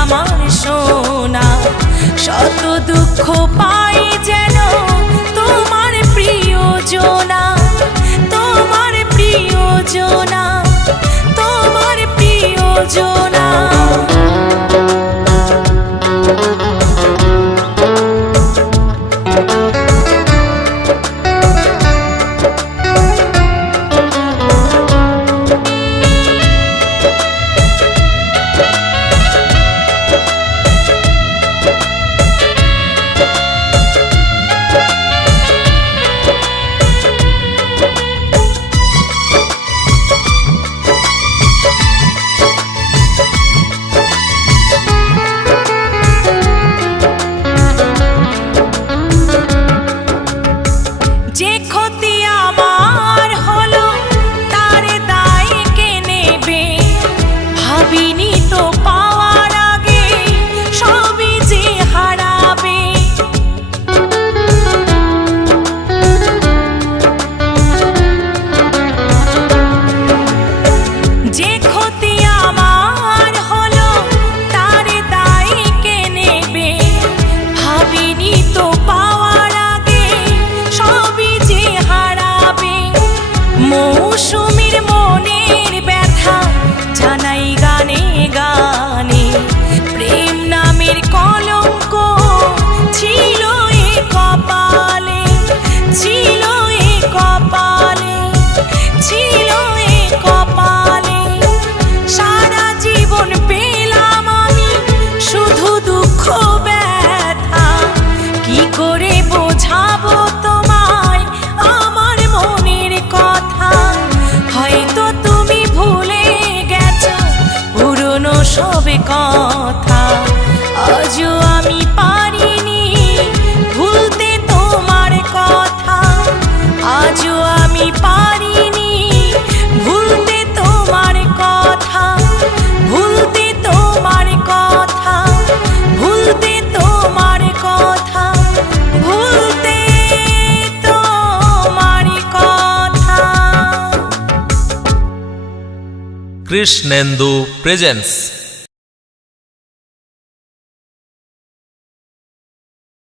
আমার সোনা, শত দুঃখ পাই যেন তোমার প্রিয় জোনা তোমার প্রিয় জোনা তোমার প্রিয় জোনা যে কথা। আজও আমি পারিনি ভুলতে তোমার কথা। আজও আমি পারিনি ভুলতে তোমার কথা। ভুলতে তোমার কথা। ভুলতে তোমার কথা। ভুলতে তোমার কথা। কৃষ্ণেন্দু প্রেজেন্স